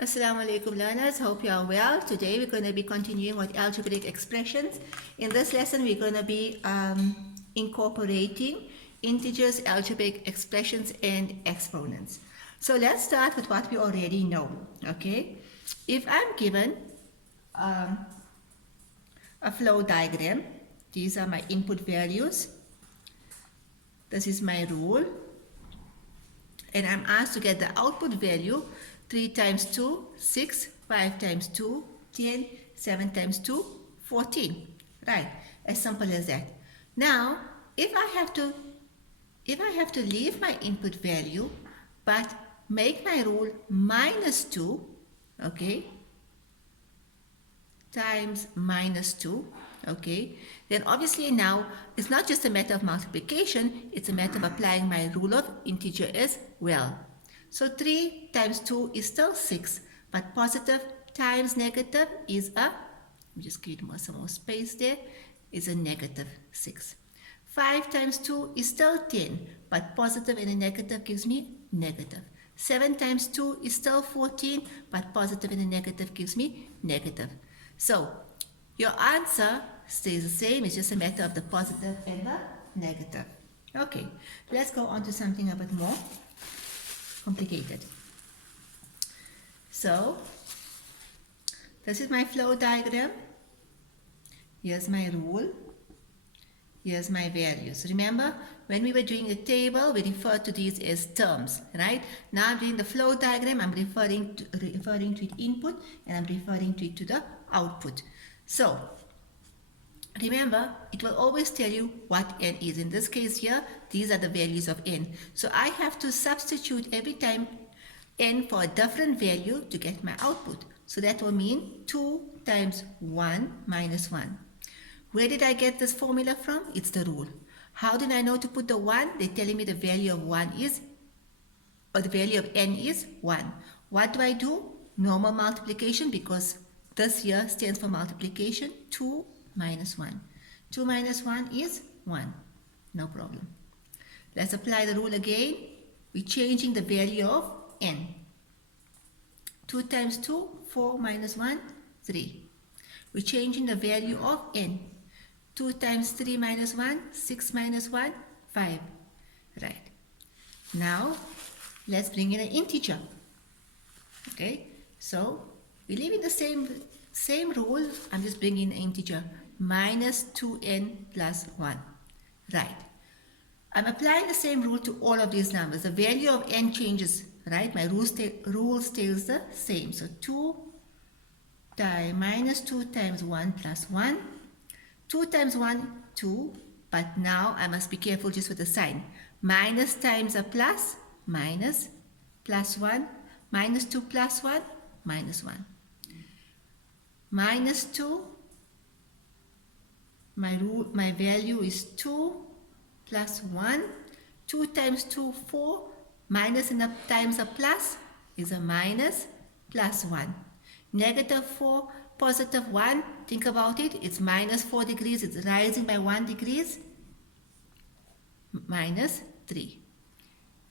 Assalamu alaikum learners, hope you are well. Today we're going to be continuing with algebraic expressions. In this lesson we're going to be incorporating integers, algebraic expressions and exponents. So let's start with what we already know, okay? If I'm given a flow diagram, these are my input values, this is my rule, and I'm asked to get the output value 3 times 2, 6, 5 times 2, 10, 7 times 2, 14. Right, as simple as that. Now, if I have to leave my input value, but make my rule minus 2, okay, times minus 2, okay, then obviously now it's not just a matter of multiplication, it's a matter of applying my rule of integer as well. So 3 times 2 is still 6, but positive times negative is a, just give some more space there, is a negative 6. 5 times 2 is still 10, but positive and a negative gives me negative. 7 times 2 is still 14, but positive and a negative gives me negative. So your answer stays the same, it's just a matter of the positive and the negative. Okay, let's go on to something a bit more complicated. So this is my flow diagram. Here's my rule. Here's my values. Remember, when we were doing a table, we referred to these as terms, right? Now I'm doing the flow diagram, I'm referring to it input and I'm referring to it to the output. So remember, it will always tell you what n is. In this case here, these are the values of n. So I have to substitute every time n for a different value to get my output. So that will mean 2 times 1 minus 1. Where did I get this formula from? It's the rule. How did I know to put the 1? They're telling me the value of 1 is, or the value of n is 1. What do? Normal multiplication, because this here stands for multiplication. 2 minus 1. 2 minus 1 is 1. No problem. Let's apply the rule again. We're changing the value of n. 2 times 2, 4 minus 1, 3. We're changing the value of n. 2 times 3 minus 1, 6 minus 1, 5. Right. Now, let's bring in an integer. Okay, so we're leaving the same rule. I'm just bringing an integer. Minus 2n plus 1. Right. I'm applying the same rule to all of these numbers. The value of n changes, right? My rule stays the same. So 2 times minus 2 times 1 plus 1. 2 times 1, 2. But now I must be careful just with the sign. Minus times a plus, minus, plus 1, minus 2 plus 1, minus 1. Minus 2, my value is 2 plus 1. 2 times 2, 4. Minus and times a plus is a minus, plus 1. Negative 4, positive 1. Think about it. It's minus 4 degrees. It's rising by 1 degrees. Minus 3.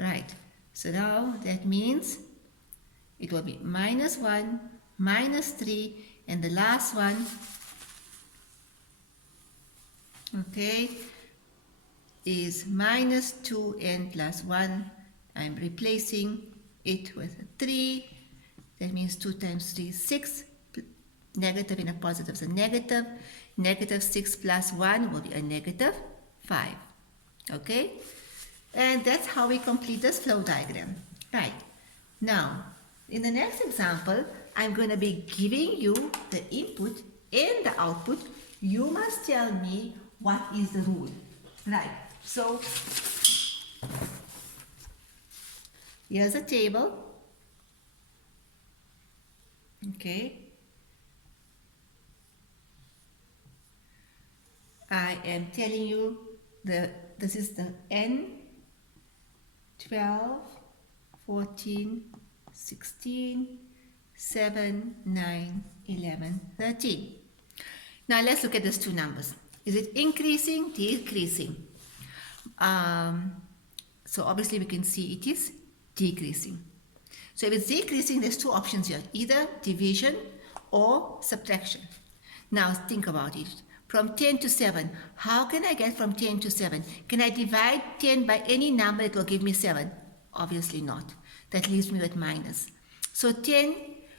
Right. So now that means it will be minus 1, minus 3, and the last one, okay, is minus 2n plus 1. I'm replacing it with a 3. That means 2 times 3 is 6. Negative and a positive is a negative. Negative 6 plus 1 will be a negative 5. Okay? And that's how we complete this flow diagram. Right. Now, in the next example, I'm going to be giving you the input and the output. You must tell me what is the rule. Right. So, here's a table. Okay. I am telling you this is the n, 12, 14, 16, 7, 9, 11, 13. Now let's look at these two numbers. Is it increasing, decreasing? So obviously we can see it is decreasing. So if it's decreasing, there's two options here, either division or subtraction. Now think about it. From 10 to 7, how can I get from 10 to 7? Can I divide 10 by any number that will give me 7? Obviously not. That leaves me with minus. So 10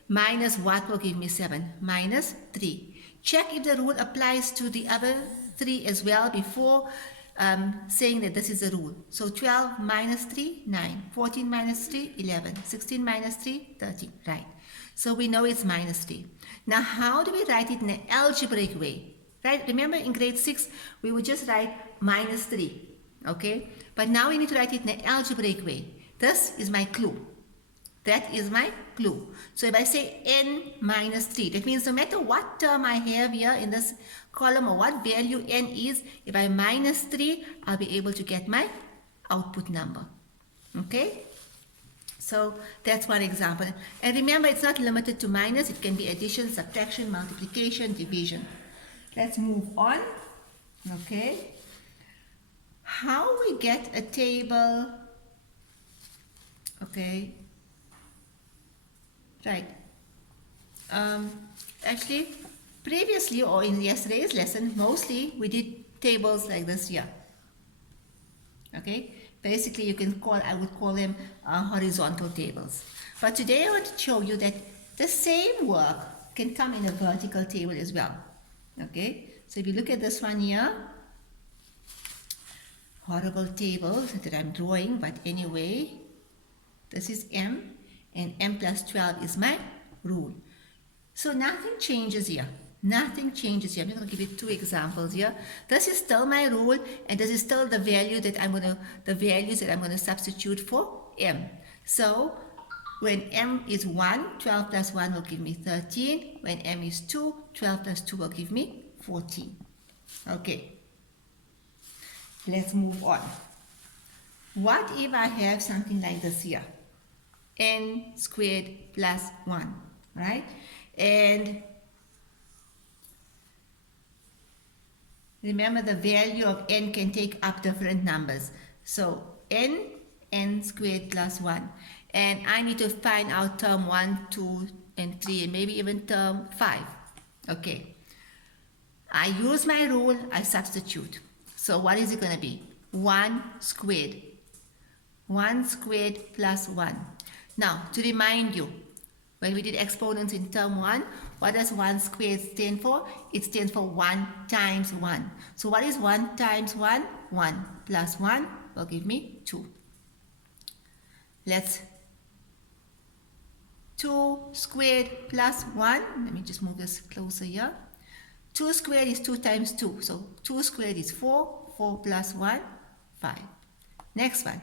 minus what will give me 7? Minus 3. Check if the rule applies to the other 3 as well before saying that this is a rule. So 12 minus 3, 9. 14 minus 3, 11. 16 minus 3, 13. Right. So we know it's minus 3. Now how do we write it in an algebraic way? Right? Remember in grade 6, we would just write minus 3. Okay? But now we need to write it in an algebraic way. This is my clue. That is my clue. So if I say n minus 3, that means no matter what term I have here in this column or what value n is, if I minus 3, I'll be able to get my output number. Okay? So that's one example. And remember, it's not limited to minus. It can be addition, subtraction, multiplication, division. Let's move on. Okay? How we get a table? Okay. Right. Actually, previously or in yesterday's lesson, mostly we did tables like this here. Okay. Basically, I would call them horizontal tables. But today I want to show you that the same work can come in a vertical table as well. Okay. So if you look at this one here, horrible table that I'm drawing, but anyway, this is m. And m plus 12 is my rule. So nothing changes here. Nothing changes here. I'm just going to give you two examples here. This is still my rule, and this is still the values that I'm going to substitute for m. So when m is 1, 12 plus 1 will give me 13. When m is 2, 12 plus 2 will give me 14. Okay. Let's move on. What if I have something like this here? N squared plus 1, right? And remember, the value of n can take up different numbers. So n squared plus 1. And I need to find out term 1, 2, and 3, and maybe even term 5. Okay. I use my rule, I substitute. So what is it going to be? 1 squared. 1 squared plus 1. Now, to remind you, when we did exponents in term 1, what does 1 squared stand for? It stands for 1 times 1. So what is 1 times 1? 1 plus 1 will give me 2. Let's 2 squared plus 1. Let me just move this closer here. 2 squared is 2 times 2. So 2 squared is 4. 4 plus 1, 5. Next one.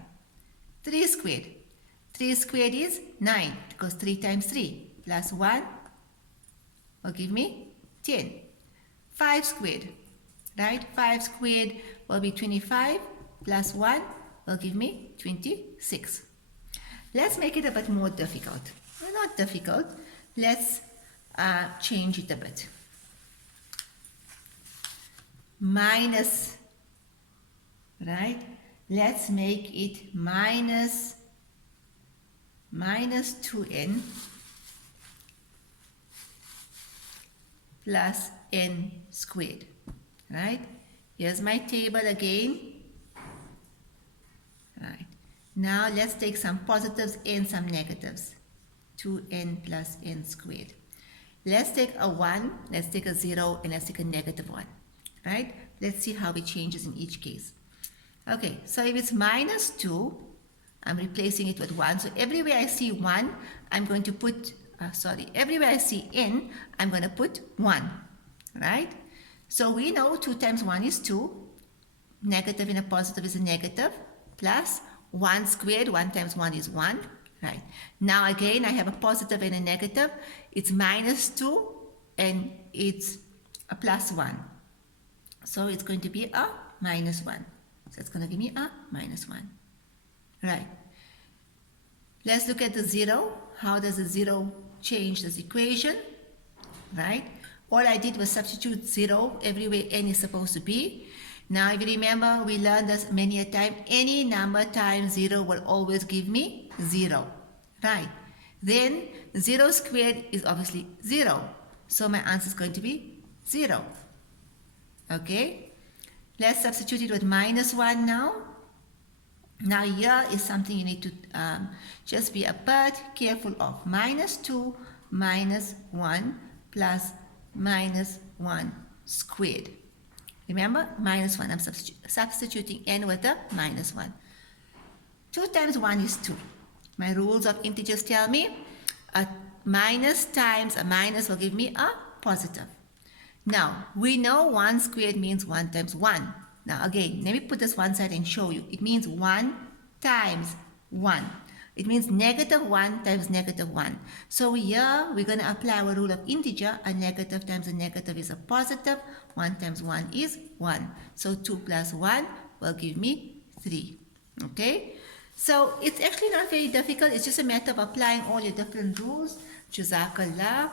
3 squared. 3 squared is 9, because 3 times 3 plus 1 will give me 10. 5 squared, right? 5 squared will be 25 plus 1 will give me 26. Let's make it a bit more difficult. Well, not difficult. Let's change it a bit. Minus, right? Let's make it minus 2n plus n squared, right? Here's my table again. Right. Now let's take some positives and some negatives. 2n plus n squared. Let's take a 1, let's take a 0, and let's take a negative 1, right? Let's see how it changes in each case. Okay, so if it's minus 2, I'm replacing it with 1. So everywhere I see 1, I'm going to put, everywhere I see n, I'm going to put 1, right? So we know 2 times 1 is 2. Negative and a positive is a negative. Plus 1 squared, 1 times 1 is 1, right? Now again, I have a positive and a negative. It's minus 2 and it's a plus 1. So it's going to be a minus 1. So it's going to give me a minus 1. Right. Let's look at the 0. How does the 0 change this equation? Right. All I did was substitute 0 everywhere n is supposed to be. Now, if you remember, we learned this many a time. Any number times 0 will always give me 0. Right. then 0 squared is obviously 0. So my answer is going to be 0. Okay? Let's substitute it with minus 1 now. Now here is something you need to just be a bit careful of. Minus 2 minus 1 plus minus 1 squared. Remember, minus 1. I'm substituting n with a minus 1. 2 times 1 is 2. My rules of integers tell me a minus times a minus will give me a positive. Now, we know 1 squared means 1 times 1. Now again, let me put this one side and show you. It means 1 times 1. It means negative 1 times negative 1. So here, we're going to apply our rule of integer. A negative times a negative is a positive. 1 times 1 is 1. So 2 plus 1 will give me 3. Okay? So it's actually not very difficult. It's just a matter of applying all your different rules. Jazakallah.